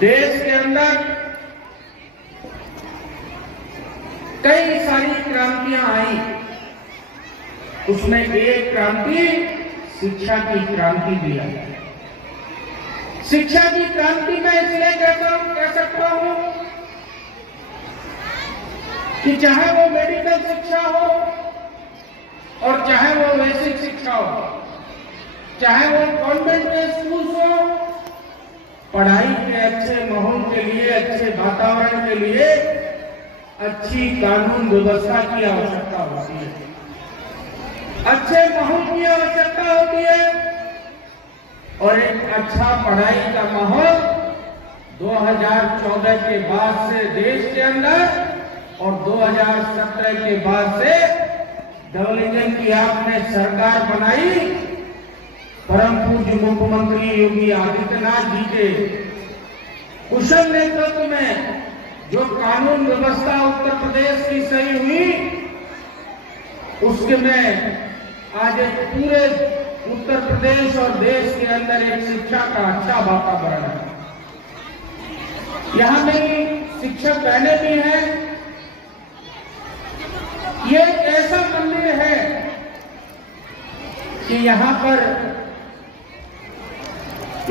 देश के अंदर कई सारी क्रांतियां आई, उसमें एक क्रांति शिक्षा की क्रांति भी आई। शिक्षा की क्रांति में इसलिए कह सकता हूं कि चाहे वो मेडिकल शिक्षा हो और चाहे वो बेसिक शिक्षा हो, चाहे वो कॉन्वेंट के स्कूल हो, पढ़ाई के अच्छे माहौल के लिए, अच्छे वातावरण के लिए अच्छी कानून व्यवस्था की आवश्यकता होती है, अच्छे माहौल की आवश्यकता होती है। और एक अच्छा पढ़ाई का माहौल 2014 के बाद से देश के अंदर और 2017 के बाद से डबल इंजन की आपने सरकार बनाई, परम पूज्य मुख्यमंत्री योगी आदित्यनाथ जी के कुशल नेतृत्व में जो कानून व्यवस्था उत्तर प्रदेश की सही हुई, उसके में आज एक पूरे उत्तर प्रदेश और देश के अंदर एक शिक्षा का अच्छा वातावरण है। यहाँ मेरी शिक्षक बहनें भी हैं। ये एक ऐसा मंदिर है कि यहाँ पर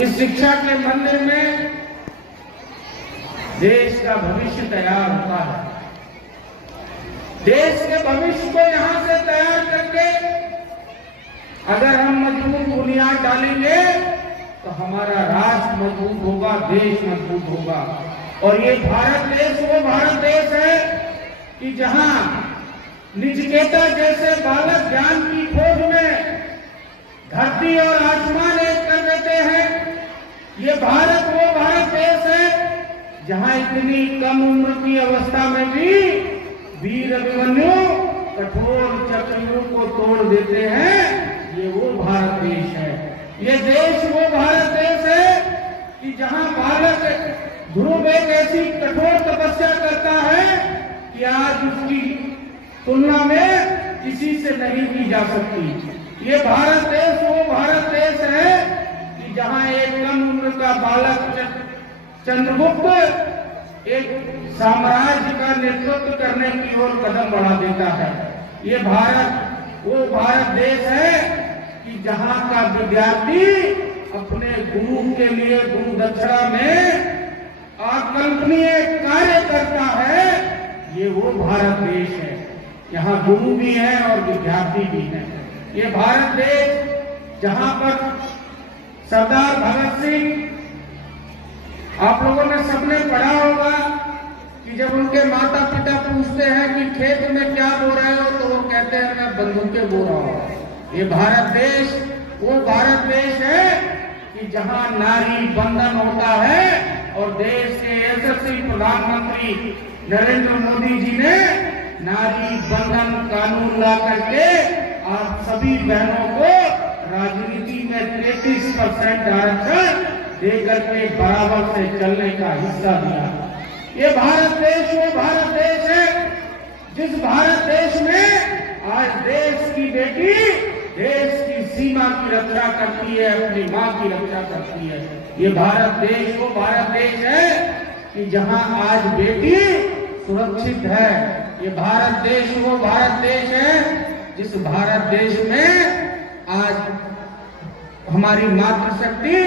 इस शिक्षा के मंदिर में देश का भविष्य तैयार होता है। देश के भविष्य को यहाँ से तैयार करके अगर हम मजबूत बुनियाद डालेंगे तो हमारा राष्ट्र मजबूत होगा, देश मजबूत होगा। और ये भारत देश वो भारत देश है कि जहां नचिकेता जैसे बालक ज्ञान की खोज में धरती और आसमान एक कर देते हैं। ये भारत वो भारत देश है जहां इतनी कम उम्र की अवस्था में भी वीर अभिमन्यु कठोर चक्रियों को तोड़ देते हैं। ये वो भारत देश है। ये देश वो भारत देश है कि जहां बालक ध्रुव एक ऐसी कठोर तपस्या करता है कि आज उसकी तुलना में किसी से नहीं की जा सकती। ये भारत देश वो भारत देश है कि जहां एक कम उम्र का बालक चंद्रगुप्त एक साम्राज्य का नेतृत्व करने की ओर कदम बढ़ा देता है। ये भारत वो भारत देश है कि जहां का विद्यार्थी अपने गुरु के लिए गुरु दक्षिणा में अकल्पनीय कार्य करता है। ये वो भारत देश है। यहाँ गुरु भी है और विद्यार्थी भी है। ये भारत देश जहां पर सरदार भगत सिंह, आप लोगों ने सबने पढ़ा होगा कि जब उनके माता पिता पूछते हैं कि खेत में क्या बो रहे हो, तो वो कहते हैं मैं बंदूकें बो रहा हूं। ये भारत देश वो भारत देश है कि जहां नारी बंधन होता है। और देश के यशस्वी प्रधानमंत्री नरेंद्र मोदी जी ने नारी बंधन कानून ला करके आप सभी बहनों को राजनीति में 33% आरक्षण देकर के बराबर से चलने का हिस्सा दिया। ये भारत देश वो भारत देश है जिस भारत देश में आज देश की बेटी देश की सीमा की रक्षा करती है, अपनी मां की रक्षा करती है। ये भारत देश वो भारत देश है कि जहां आज बेटी सुरक्षित है। ये भारत देश वो भारत देश है जिस भारत देश में आज हमारी मातृशक्ति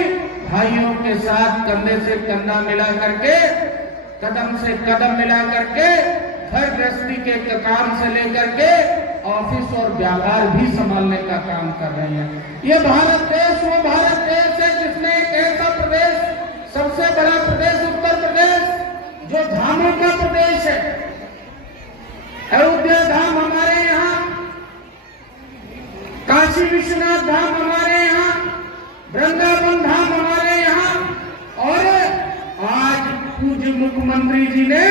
भाइयों के साथ कंधे से कंधा मिला करके, कदम से कदम मिला करके घर गृहस्थी के काम से लेकर के ऑफिस और व्यापार भी संभालने का काम कर रहे हैं। ये भारत देश वो भारत देश है जिसमें एक ऐसा प्रदेश, सबसे बड़ा प्रदेश उत्तर प्रदेश, जो धामों का प्रदेश है। अयोध्या धाम हमारे यहाँ, काशी विश्वनाथ धाम हमारे यहाँ, वृंदावन धाम हमारे यहाँ, और आज पूज्य मुख्यमंत्री जी ने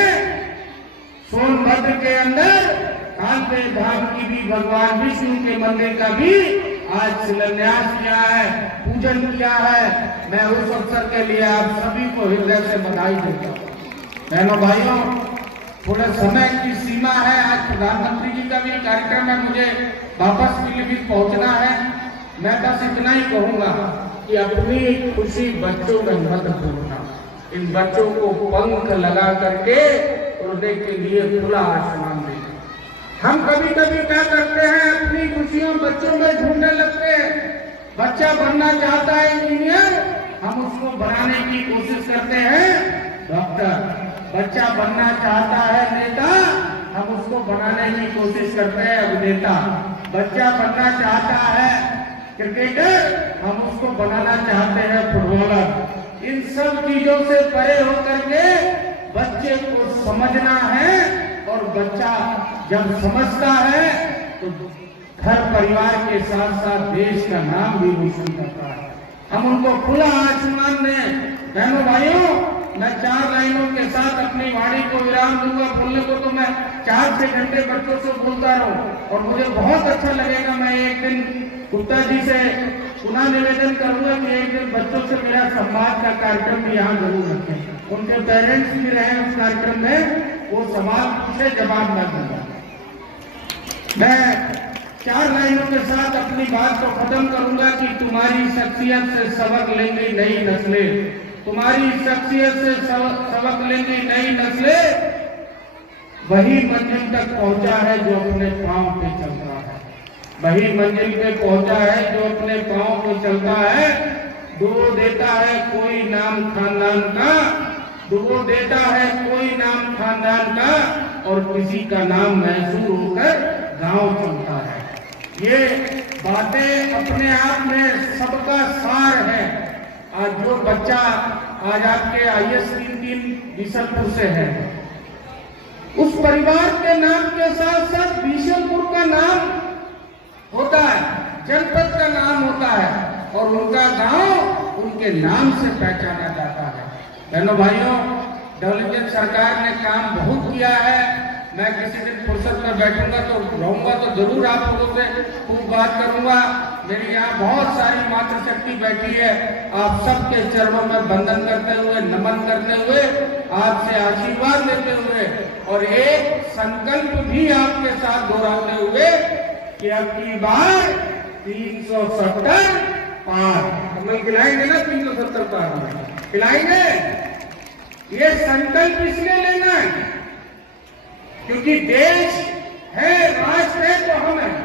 सोनभद्र के अंदर कांके धाम की भी भगवान विष्णु के मंदिर का भी आज शिलान्यास किया है, पूजन किया है। मैं उस अवसर के लिए आप सभी को हृदय से बधाई देता हूँ। बहनों भाइयों, थोड़ा समय की सीमा है। आज प्रधानमंत्री जी का भी कार्यक्रम है, मुझे वापस के लिए भी पहुंचना है। मैं बस इतना ही कहूंगा कि अपनी खुशी बच्चों में मत भूलना। इन बच्चों को पंख लगा करके उड़ने के लिए खुला आसमान देना। हम कभी कभी क्या करते हैं, अपनी खुशियों बच्चों में ढूंढने लगते हैं। बच्चा बनना चाहता है इंजीनियर, हम उसको बनाने की कोशिश करते हैं डॉक्टर। बच्चा बनना चाहता है नेता, हम उसको बनाने की कोशिश करते हैं अभिनेता। बच्चा बनना चाहता है क्रिकेटर, हम उसको बनाना चाहते हैं फुटबॉलर। इन सब चीजों से परे होकर के बच्चे को समझना है, और बच्चा जब समझता है तो घर परिवार के साथ साथ देश का नाम भी रोशन करता है। हम उनको खुला आसमान दें। बहनों भाइयों, मैं 4 लाइनों के साथ अपनी वाणी को विराम दूंगा। बोलने को तो मैं 4 से घंटे बच्चों से बोलता रहूं, और मुझे बहुत अच्छा लगेगा। मैं एक दिन गुप्ता जी से पुनः निवेदन करूंगा कि एक दिन बच्चों से मेरा संवाद का कार्यक्रम भी यहाँ जरूर रखें। उनके पेरेंट्स भी रहे उस कार्यक्रम में, वो सवाल पूछे जवाब न दूंगा। मैं 4 लाइनों के साथ अपनी बात को खत्म करूंगा कि तुम्हारी शख्सियत से सबक लेंगी नई नस्लें। तुम्हारी शख्सियत से सबक लेंगी नई नस्लें। वही मंजिल तक पहुंचा है जो अपने पांव पे चलता है। वही मंजिल पे पहुंचा है जो अपने पांव पे चलता है। डुबो देता है कोई नाम खानदान का, डुबो देता है कोई नाम खानदान का, और किसी का नाम मैसूर होकर गांव चलता है। ये बातें अपने आप में सबका सार है। आज जो बच्चा आज आपके IAS 3 बीसलपुर से है, उस परिवार के नाम के साथ साथ बीसलपुर का नाम होता है, जनपद का नाम होता है, और उनका गांव उनके नाम से पहचाना जाता है। बहनों भाइयों, डेवलपमेंट सरकार ने काम बहुत किया है। मैं किसी दिन फुर्सत में बैठूंगा तो रहूंगा तो जरूर आप लोगों से खूब बात करूंगा। मेरी यहाँ बहुत सारी मातृशक्ति बैठी है। आप सबके चरणों में वंदन करते हुए, नमन करते हुए, आपसे आशीर्वाद लेते हुए, और एक संकल्प भी आपके साथ दोहराते हुए कि अब की बार 370 पार हम खिलाएंगे ना। 370 पार खिलाएंगे। ये संकल्प इसलिए लेना है क्योंकि देश है, राष्ट्र है तो हम हैं,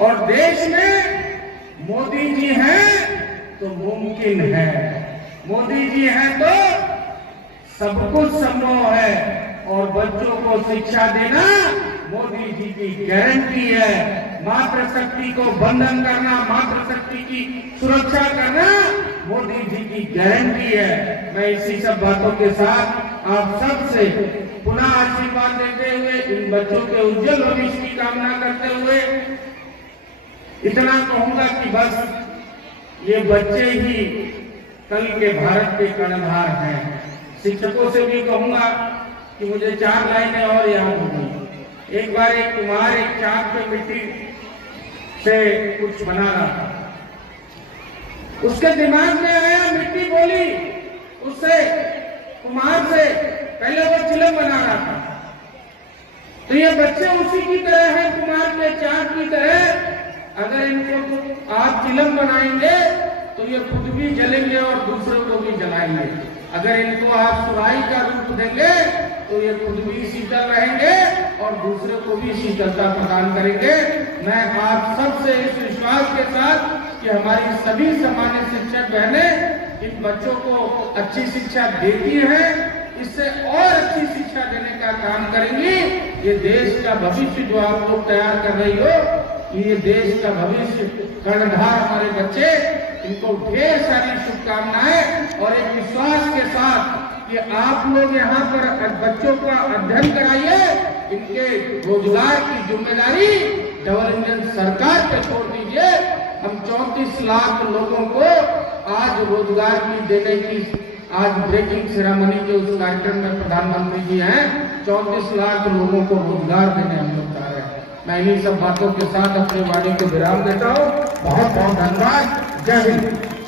और देश में मोदी जी हैं तो मुमकिन है। मोदी जी हैं तो सब कुछ संभव है, और बच्चों को शिक्षा देना मोदी जी की गारंटी है। मातृशक्ति को बंधन करना, मातृशक्ति की सुरक्षा करना मोदी जी की गारंटी है। मैं इसी सब बातों के साथ आप सबसे पुनः आशीर्वाद देते हुए, इन बच्चों के उज्जवल भविष्य की कामना करते हुए इतना कहूंगा कि बस ये बच्चे ही कल के भारत के कर्णधार हैं। शिक्षकों से भी कहूंगा कि मुझे 4 लाइनें और याद हो गई। एक बार एक कुम्हार एक चाक पे मिट्टी से कुछ बना रहा था। उसके दिमाग में आया, मिट्टी बोली उससे, कुम्हार से, पहले वो चिलम बना रहा था। तो ये बच्चे उसी की तरह हैं, कुम्हार के चाक की तरह। अगर इनको आप चिलम बनाएंगे तो ये खुद भी जलेंगे और दूसरों को भी जलाएंगे। अगर इनको आप सुराही का रूप देंगे तो ये खुद भी शीतल रहेंगे और दूसरे को भी शीतलता प्रदान करेंगे। मैं आप सबसे इस विश्वास के साथ कि हमारी सभी सामान्य शिक्षक बहनें इन बच्चों को अच्छी शिक्षा देती हैं, इससे और अच्छी शिक्षा देने का काम करेंगी। ये देश का भविष्य जो आप लोग तैयार कर रही हो, ये देश का भविष्य कर्णधार हमारे बच्चे, इनको ढेर सारी शुभकामनाएं और एक विश्वास के साथ कि आप लोग यहाँ पर बच्चों का अध्ययन कराइए। इनके रोजगार की जिम्मेदारी डेवलपमेंट सरकार पे छोड़ दीजिए। हम 34 लाख लोगों को आज रोजगार की देने की आज ब्रेकिंग सेरेमनी के उस कार्यक्रम में प्रधानमंत्री जी हैं। 34 लाख लोगों को रोजगार देने हम लोग जा रहे हैं। मैं इन्हीं सब बातों के साथ अपनी वाणी को विराम देता हूँ। बहुत बहुत धन्यवाद। जय हिंद।